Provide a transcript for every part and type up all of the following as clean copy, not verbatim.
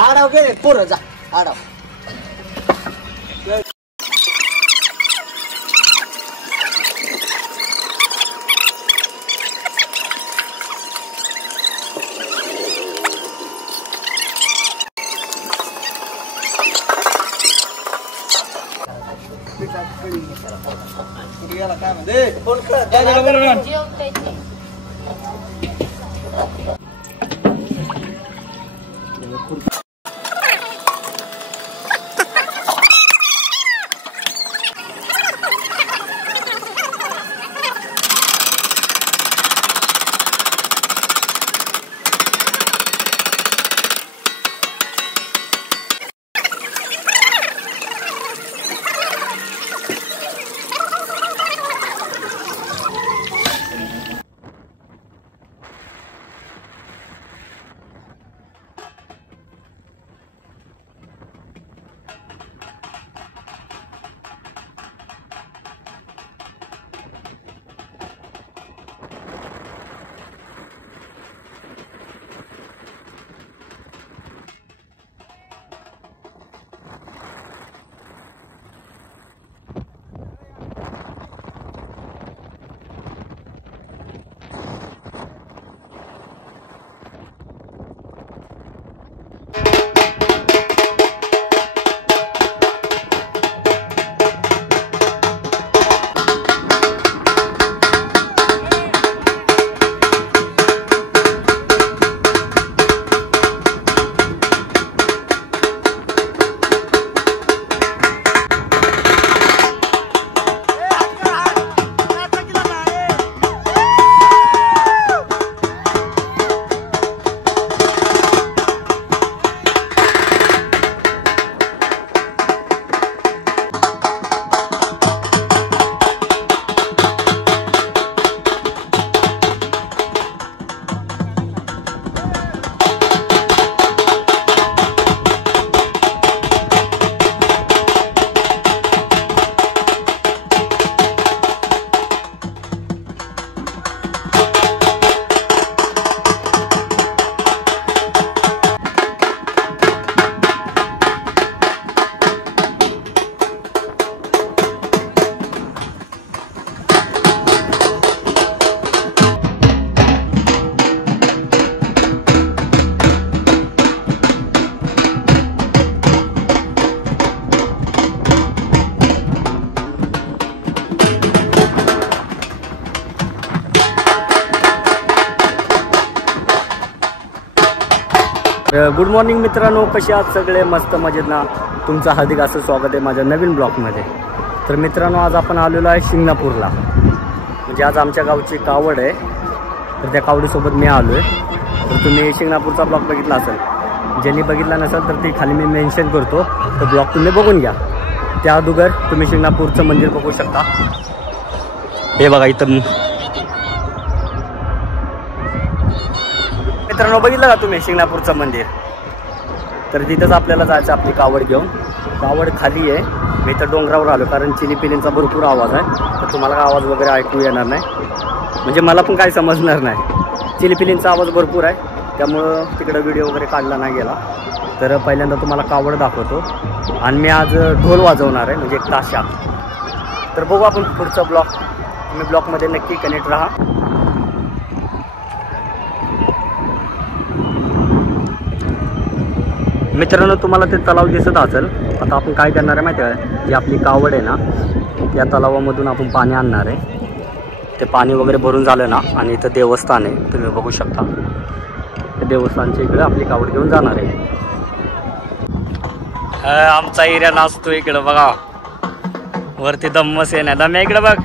आडाव गेले पोरं जा आडाव. काय म्हणते फोन कर. गुड मॉर्निंग मित्रांनो, कसे आहात सगळे? मस्त मजेत ना. तुमचं हार्दिक असं स्वागत आहे माझ्या नवीन ब्लॉगमध्ये. तर मित्रांनो, आज आपण आलेलो आहे शिंगणापूरला. म्हणजे आज आमच्या गावची कावड आहे, तर त्या कावडीसोबत मी आलो आहे. तर तुम्ही शिंगणापूरचा ब्लॉग बघितला असेल, ज्यांनी बघितला नसेल तर ती खाली मी मेन्शन करतो, तर ब्लॉग तुम्ही बघून घ्या. त्या अगोदर तुम्ही शिंगणापूरचं मंदिर बघू शकता. हे बघा इथं मित्रांनो, बघितलं का तुम्ही शिंगणापूरचं मंदिर? तर तिथंच आपल्याला जायचं आपली कावड घेऊन. कावड खाली आहे. मी तर डोंगरावर आलो कारण चिलीपिलींचा भरपूर आवाज आहे, तर तुम्हाला आवाज वगैरे ऐकू येणार नाही. म्हणजे मला पण काय समजणार नाही. चिलीपिलींचा आवाज भरपूर आहे, त्यामुळं तिकडं व्हिडिओ वगैरे काढला नाही गेला. तर पहिल्यांदा तुम्हाला कावड दाखवतो. आणि मी आज ढोल वाजवणार आहे, म्हणजे एक ताशा. तर बघू आपण पुढचा ब्लॉग. तुम्ही ब्लॉगमध्ये नक्की कनेक्ट राहा. मित्रांनो, तुम्हाला ते तलाव दिसत असेल. आता आपण काय करणार आहे माहिती आहे? ही आपली कावड आहे ना, या तलावामधून आपण पाणी आणणार आहे. ते पाणी वगैरे भरून झालं ना, आणि इथं देवस्थान आहे, तुम्ही बघू शकता. त्या देवस्थानच्या इकडे आपली कावड घेऊन जाणार आहे. आमचा एरिया नाचतो इकडं बघा. वरती दम्मस आहे ना, दम्या इकडे बघ.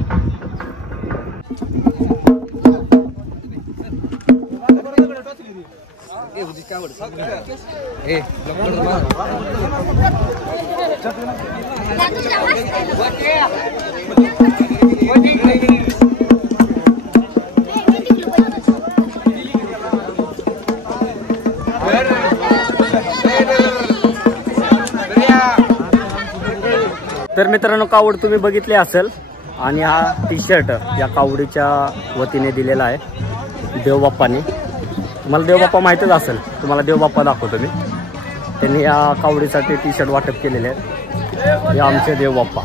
तर मित्रांनो, कावड तुम्ही बघितली असेल. आणि हा टी शर्ट या कावडीच्या वतीने दिलेला आहे देवबाप्पाने. तुम्हाला देवबाप्पा माहीतच असेल. तुम्हाला देवबाप्पा दाखवतो मी. त्यांनी या कावडीसाठी टी शर्ट वाटप केलेले आहेत. हे आमचे देव बाप्पा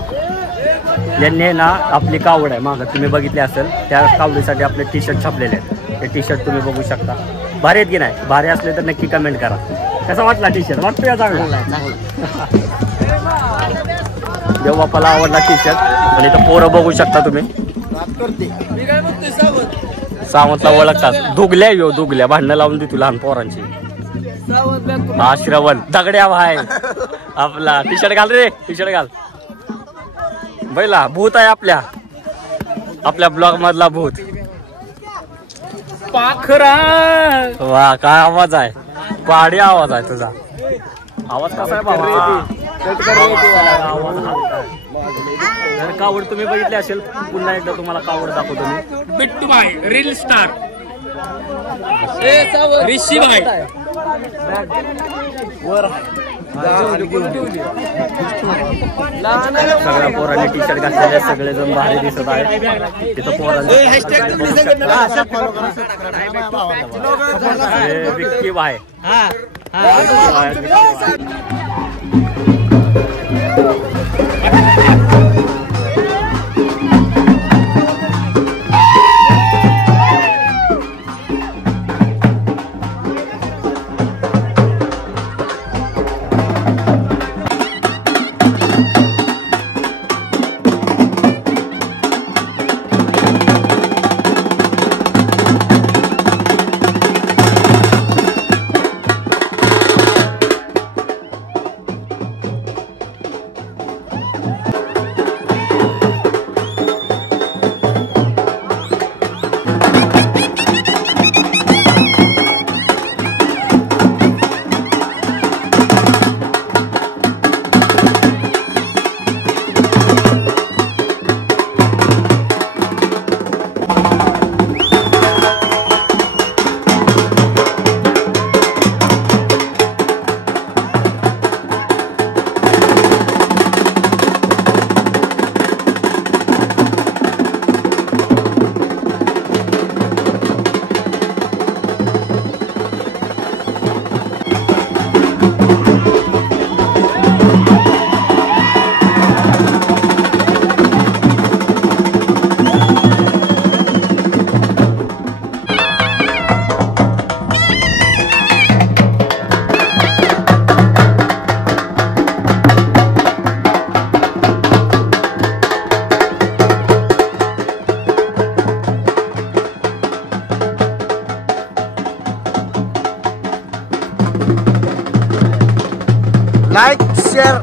यांनी ना आपली कावड आहे मागं तुम्ही बघितले असेल, त्या कावडीसाठी आपले टी शर्ट छापलेले आहेत. ते टी शर्ट तुम्ही बघू शकता. भारी आहेत की नाही? भारी असले तर नक्की कमेंट करा. कसा वाटला टी शर्ट? वाटतो या चांगला? देव बाप्पाला आवडला टी शर्ट. आणि इथं पोरं बघू शकता तुम्ही. सावंतला ओळखतात. दुगल्या यो दुगल्या भांडणं लावून देतो लहान पोरांची. हा श्रवण दगड्या भाई आपला टी शर्ट घाल रे, टी शर्ट घाल. बैला भूत आहे आपल्या ब्लॉग मधला भूत. पाखरा वा काय आवाज आहे, पहाडी आवाज आहे तुझा. आवाज कसा आहे बाबा? जर कावड तुम्ही बघितली असेल, पुन्हा एकदा तुम्हाला कावड दाखवतो मी. बिट्टू भाई रील स्टार, ऋषी भाई सगळ्या पोरांनी टी शर्ट घातलेले, सगळेजण भारी दिसत आहेत. तिथं पोरांनी विक्की भाई लाईक शेअर.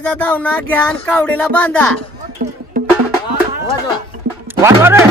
माझा धावना घ्या आणि कावडीला बांधा. वाजवा. वाजवा रे.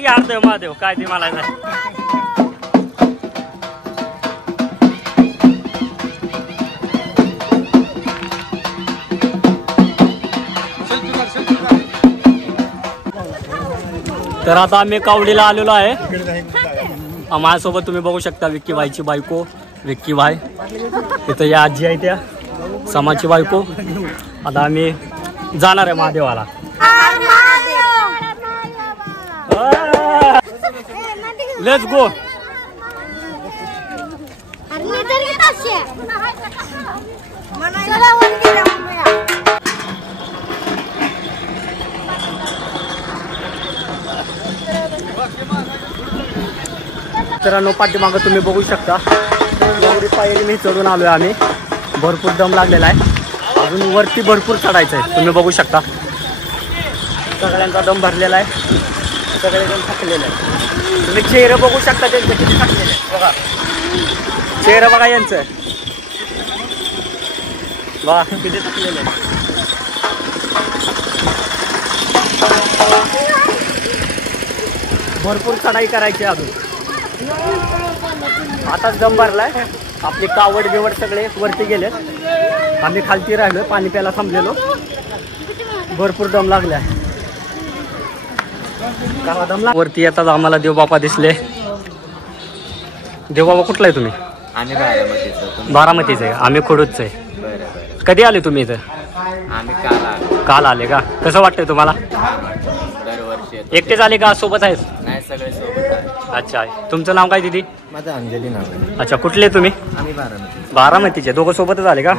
की हरदेव महादेव काय ते मला नाही. तर आता आम्ही कावडीला आलेलो आहे. माझ्यासोबत तुम्ही बघू शकता विक्की भाईची बायको विक्की भाई, तिथं या आजी आहे त्या समाची बायको. आता आम्ही जाणार आहे महादेवाला. Let's go. मित्रांनो पाठीमागं तुम्ही बघू शकता एवढी पायरी मी चढून आलोय आम्ही. भरपूर दम लागलेला आहे. अजून वरती भरपूर चढायचं आहे. तुम्ही बघू शकता सगळ्यांचा दम भरलेला आहे. सगळेजण थकलेले आहे. तुम्ही चेहरे बघू शकता त्यांचे किती थकलेले आहे. बघा चेहरा बघा यांचं बघा किती थकलेले आहे. भरपूर चढाई करायची अजून. आताच दम भरलाय. आपली कावड बिवड सगळे वरती गेले. आम्ही खालती राहिलो पाणी प्यायला थांबलेलो. भरपूर दम लागलाय. वरती येतात आम्हाला देवबापा दिसले. देवबाबा कुठला आहे तुम्ही? आम्ही बारामतीचे आहे. आम्ही खोडूचचे आहे. कधी आले तुम्ही इथं? आम्ही काल आले का? कसं वाटतंय तुम्हाला? दरवर्षी एकटेच आले का सोबत आहेस? नाही सगळे सोबत आहे. अच्छा. तुमचं नाव काय दिदी? माझं अंजली नाव आहे. अच्छा. कुठले तुम्ही? आम्ही बारामती. बारामतीचे. दोघं सोबतच आले का?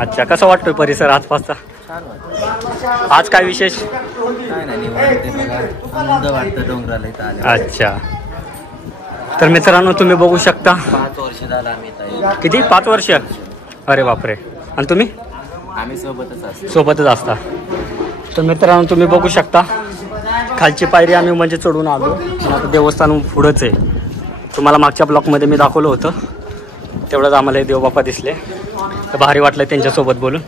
अच्छा. कसं वाटतोय परिसर आसपासचा? छान वाटतं. आज काय विशेष? काय नाही निवांत बघा. आनंद वाटतं डोंगराला इथं आले. अच्छा. तर मित्रांनो तुम्ही बघू शकता 5 वर्ष झालं आम्ही इथं. किती? 5 वर्ष. अरे बापरे. आणि तुम्ही? आम्ही सोबतच असतो. सोबतच असता. तर मित्रांनो तुम्ही बघू शकता खालची पायरी आम्ही म्हणजे चढून आलो. आता देवस्थान पुढंच आहे. तुम्हाला मागच्या ब्लॉकमध्ये मी दाखवलं होतं. तेवढंच आम्हाला हे देवबापा दिसले. तर भारी वाटलं त्यांच्यासोबत बोलून.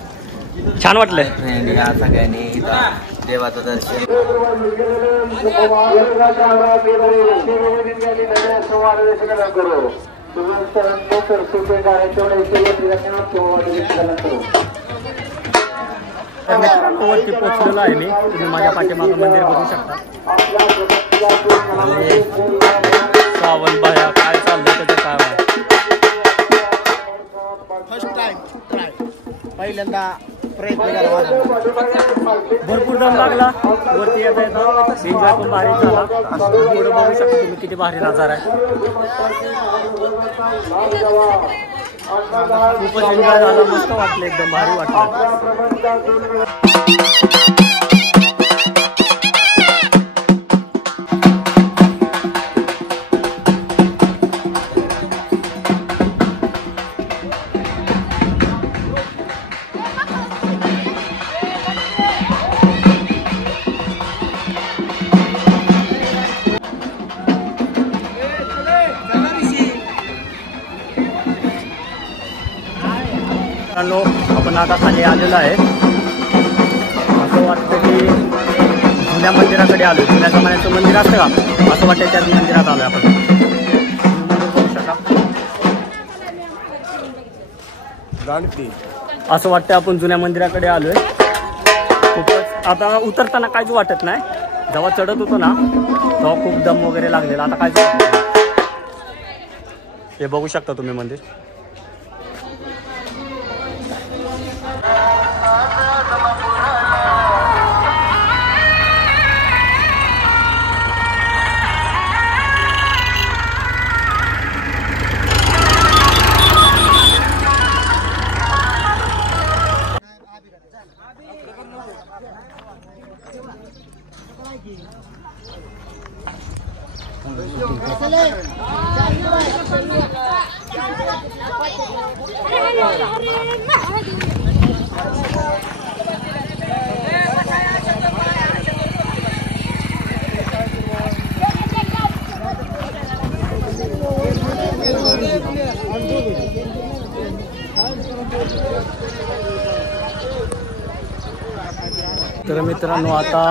छान वाटलं. फ्रेंड या सगळ्यांनी इथं देवाचं दर्शन. तर मित्रांनो वरती पोचलेलो आहे मी. तुम्ही माझ्या पाठीमागं मंदिर बघू शकता. आणि श्रावण बाया काय चाललंय त्याचं काय आहे. फर्स्ट टाइम ट्राय पहिल्यांदा प्रयत्न केला. भरपूर दम लागला. वरती येता येता एन्जॉय पण भारी झाला. पुढे बघू शकता तुम्ही किती भारी नजारा आहे. खूपच एन्जॉय झाला. मस्त वाटलं. एकदम भारी वाटलं. आपण आता खाली आलेलो आहे. असं वाटतं की जुन्या मंदिराकडे आलो. जुन्या जमान्याचं मंदिर असतं का असं वाटतं. त्याच मंदिरात आलो आपण. असं वाटतं आपण जुन्या मंदिराकडे आलोय. खूपच आता उतरताना काहीच वाटत नाही. जेव्हा चढत होतो ना तेव्हा खूप दम वगैरे लागलेला. आता काहीच वाटत नाही. हे बघू शकता तुम्ही मंदिर. तर मित्रांनो आता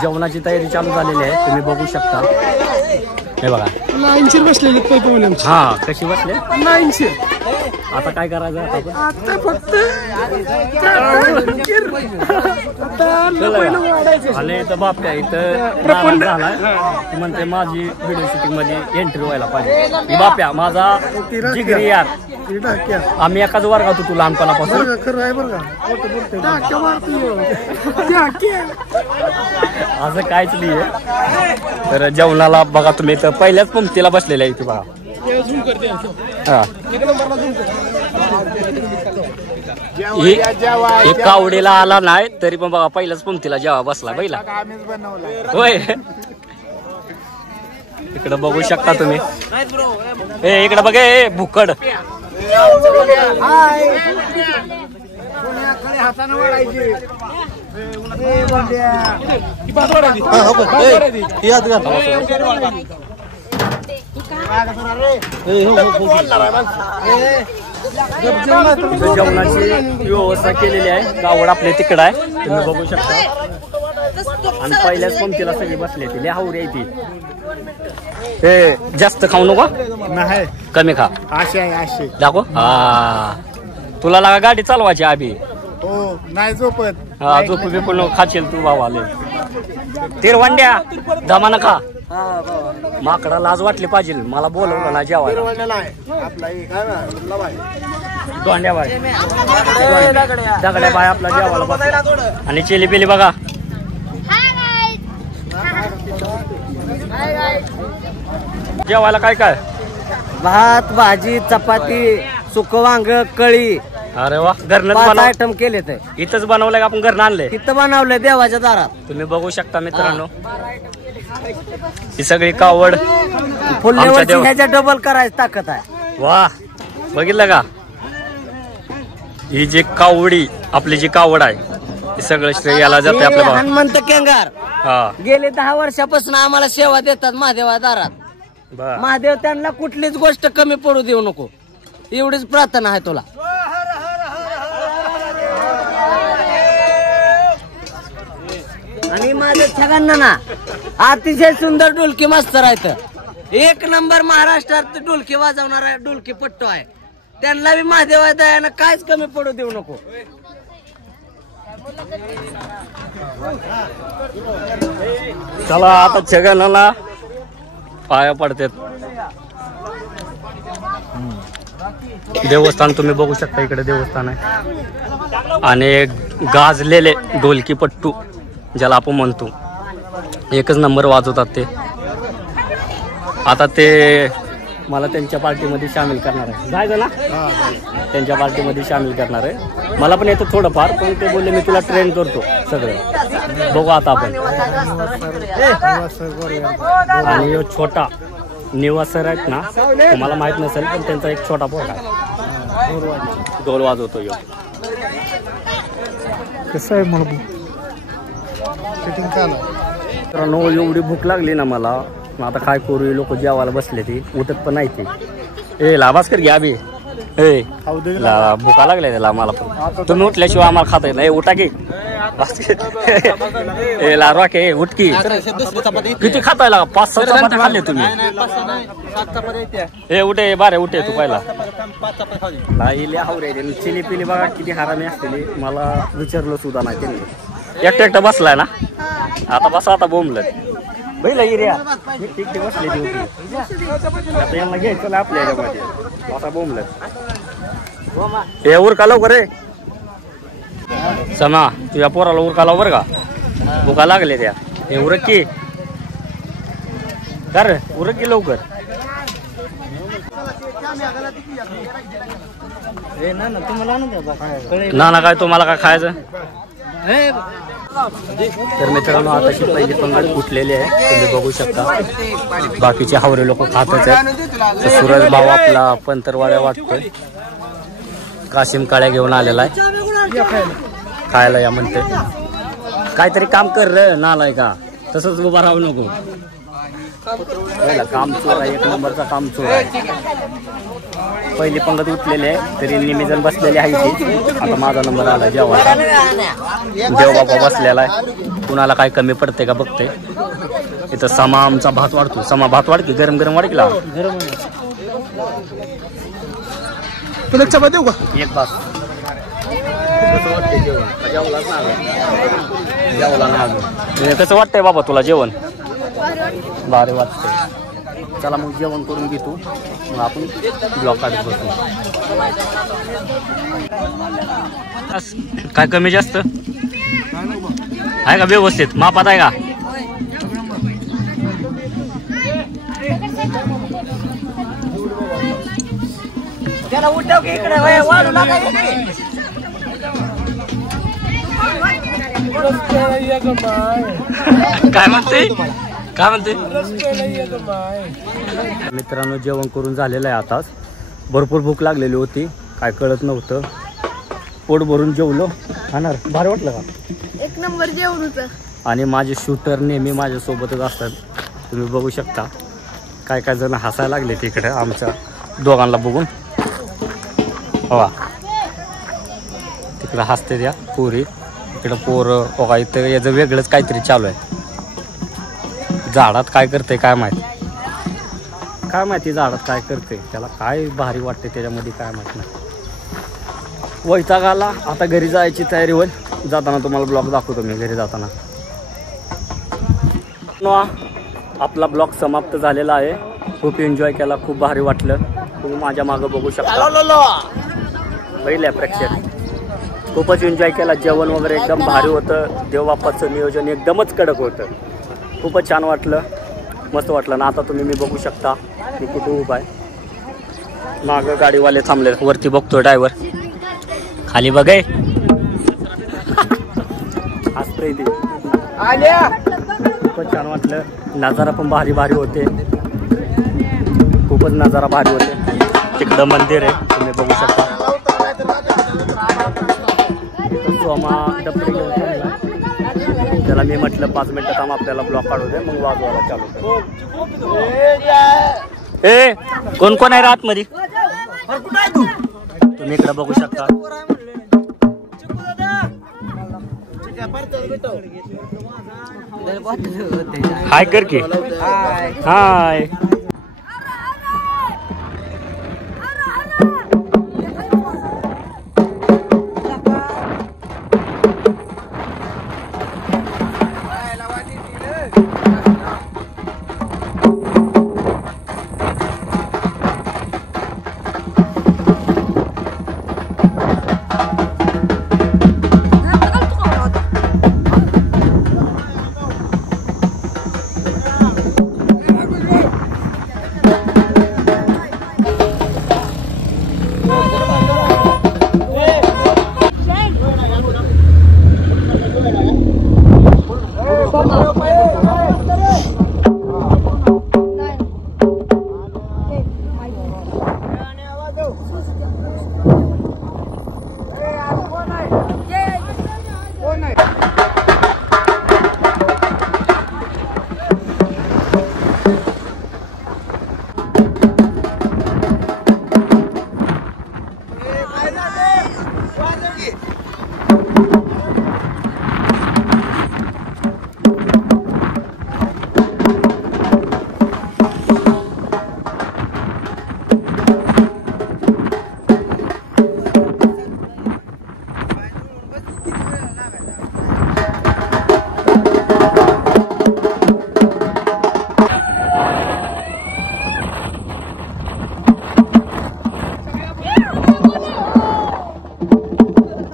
जेवणाची तयारी चालू झालेली आहे. तुम्ही बघू शकता. हे बघा लाईनशीर बसलेले हा कशी बसले. लाईनशीर. आता काय करायचं आता फक्त आणि इथं बाप्या इथं झालाय. ती म्हणते माझी व्हिडिओ शूटिंग मध्ये एंट्री व्हायला पाहिजे. बाप्या माझा जिगरी यार. आम्ही एकाच वर्गात होतो लहानपणापासून. खरं आहे बरं का. असं काहीच नाही आहे. तर जेवणाला बघा तुम्ही तर पहिल्याच पंक्तीला बसलेल्या इथे बघा. हा एक कावडीला आला नाही तरी पण बघा पहिल्याच पंक्तीला जेव्हा बसला पहिला. होय इकडे बघू शकता तुम्ही. ए इकडे बघे ए भुकड. हाताने वाढायची जेवणाची व्यवस्था केलेली आहे. गावड आपल्या तिकडं आहे तुम्ही बघू शकता. आणि पहिल्याच पंक्तीला सगळी बसली ती हावरी आहे ती. ए जास्त खाऊ नको नाही, कमी खा. अशी आहे अशी. दाखव. हा तुला लागा गाडी चालवायची आभी. हो नाही झोपत. हा झोपू बिकून खाशील तू बाबाले. तिरवंड्या दमानं खा. माकडा लाज वाटली पाहिजे. मला बोलवलं ना जेवायला. आपला दोंड्या बाय दगड्या बाय आपला जेवायला बसला. आणि चिली पिली बघा. जेवायला काय काय? भात भाजी चपाती सुकं वांग कळी. अरे वा घरनच 5 बनव. आयटम केले ते. इथंच बनवलंय का आपण घरनं आणलंय? तिथं बनवलंय देवाच्या दारात. तुम्ही बघू शकता मित्रांनो. ही सगळी कावड फुलण्यावरची ह्याच्या डबल करायची ताकद आहे. वा बघितलं का? ही जी कावडी आपली जी कावड आहे हे सगळं श्रेय याला जाते आपल्या भावा. हनुमंत केंगार हा गेले 10 वर्षापासून आम्हाला सेवा देतात महादेवा दारात. बर. महादेव त्यांना कुठलीच गोष्ट कमी पडू देऊ नको एवढीच प्रार्थना आहे तुला. आणि माझ्या छगांना ना अतिशय सुंदर ढोलकी मास्तर आहेत. 1 नंबर महाराष्ट्रात ढोलकी वाजवणारा ढोलकी पट्टू आहे. त्यांना बी महादेवा दयानं काहीच कमी पडू देऊ नको. चला आता छगनाला पाया पडतात. देवस्थान तुम्ही बघू शकता. इकडे देवस्थान आहे आणि गाजलेले ढोलकी पट्टू ज्याला आपण म्हणतो एकच नंबर वाजवतात ते. आता ते मला त्यांच्या पार्टीमध्ये सामील करणार आहे. जायचं ना त्यांच्या पार्टीमध्ये सामील करणार आहे. मला पण येतं थोडंफार पण ते बोलले मी तुला ट्रेन करतो सगळं. बघू आता आपण. आणि ह्यो छोटा निवास सर आहेत ना तुम्हाला माहित नसेल पण त्यांचा एक छोटा पोरगा आहे ढोल वाजवतो. ह्यो कसं आहे मला मित्रांनो एवढी भूक लागली ना मला. आता काय करू. लोक जेवायला बसले ती उठत पण नाही ती. ए लाभास कर घ्या बी. ए भुका लागल्या त्याला आम्हाला पण. तुम्ही उठल्याशिवाय आम्हाला खाता येत नाही. उठा की ए लारवा के उठकी. किती खाताय लागा? 5-6 चपात्या खाल्ले तुम्ही. ए उठे बारे उठे तू पहिला. चिली पिली बघा किती हरामी असलेली. मला विचारलं सुद्धा नाही त्यांनी. एकटा बसलाय ना. आता बसा आता बोंबलत बैला एरिया ठीक बसले ती होती. आता यांना घ्यायचं आपल्या याच्यामध्ये असा बोंबलत. हे उरका लवकर रे समा. तुझ्या पोराला उरका लाव बरं का. भुका लागले त्या. हे उरक की कर उरक की लवकर. ना काय तुम्हाला काय खायचं? तर मित्रांनो आताची पहिली पंगड उठलेली आहे तुम्ही बघू शकता. बाकीचे हावरे लोक खातच आहेत. सूरज भाऊ आपला पंतरवाड्या वाटतोय. काशिम काळ्या घेऊन आलेला आहे खायला या म्हणते. काहीतरी काम कर रे नालाय का. तसंच उभा राहू नको. काम चोर आहे. 1 नंबरचा काम चोर आहे. पहिली पंगत उठलेली आहे तरी निमिजन बसलेली आहे ती. आता माझा नंबर आला जेव्हा देवबाबा बसलेला आहे. कुणाला काय कमी पडते का बघते. इथं समा आमचा भात वाढतो. समा भात वाढ की गरम गरम वाढ की ला देऊ का एक बास. कसं वाटतंय जेवण? जेवला ना अजून. कसं वाटतंय बाबा तुला जेवण? भारी वाटतंय. चला मग जेवण करून घेतो मग आपण ब्लॉग काढत बसू. काय कमी जास्त आहे का? व्यवस्थित मापात आहे का? त्याला उठव की इकडे वाढू नका. काय म्हणते? काय म्हणते मित्रांनो जेवण करून झालेलं आहे आताच. भरपूर भूक लागलेली होती, काय कळत नव्हतं. पोट भरून जेवलो. खाणार भारी वाटलं का? एक नंबर जेवण होतं. आणि माझे शूटर नेहमी माझ्यासोबतच असतात. तुम्ही बघू शकता काय काय जण हसायला लागले तिकडे आमच्या दोघांना बघून. हवा तिकडं हसते त्या पोरी, इकडं पोरं बघा. इथं याचं वेगळंच काहीतरी चालू आहे. झाडात काय करते काय माहिती झाडात काय करते, त्याला काय भारी वाटते त्याच्यामध्ये काय माहिती नाही. वैताग आला, आता घरी जायची तयारी होईल. जाताना तुम्हाला ब्लॉग दाखवतो मी घरी जाताना. आपला ब्लॉग समाप्त झालेला आहे. खूप एन्जॉय केला, खूप भारी वाटलं. तुम्ही माझ्या मागं बघू शकता. पहिल्या प्रेक्षक खूपच एन्जॉय केला. जेवण वगैरे एकदम भारी होतं. देवबाप्पाचं नियोजन एकदमच कडक होतं. खूपच छान वाटलं, मस्त वाटलं ना. आता तुम्ही मी बघू शकता मी कुठे उभा आहे. मागं गाडीवाले थांबले, वरती बघतो ड्रायव्हर, खाली बघाय हसतोय ते. खूपच छान वाटलं. नजारा पण भारी होते. खूपच नजारा भारी होते. तिकडं मंदिर आहे, तुम्ही बघू शकता. त्याला मी म्हटलं 5 मिनिटं थांब, आपल्याला ब्लॉक काढू दे, मग वाजवायला चालू कर. ए कोण कोण आहे रात मध्ये? तुम्ही इकडे बघू शकता. हाय कर की. हाय.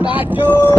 Tacho!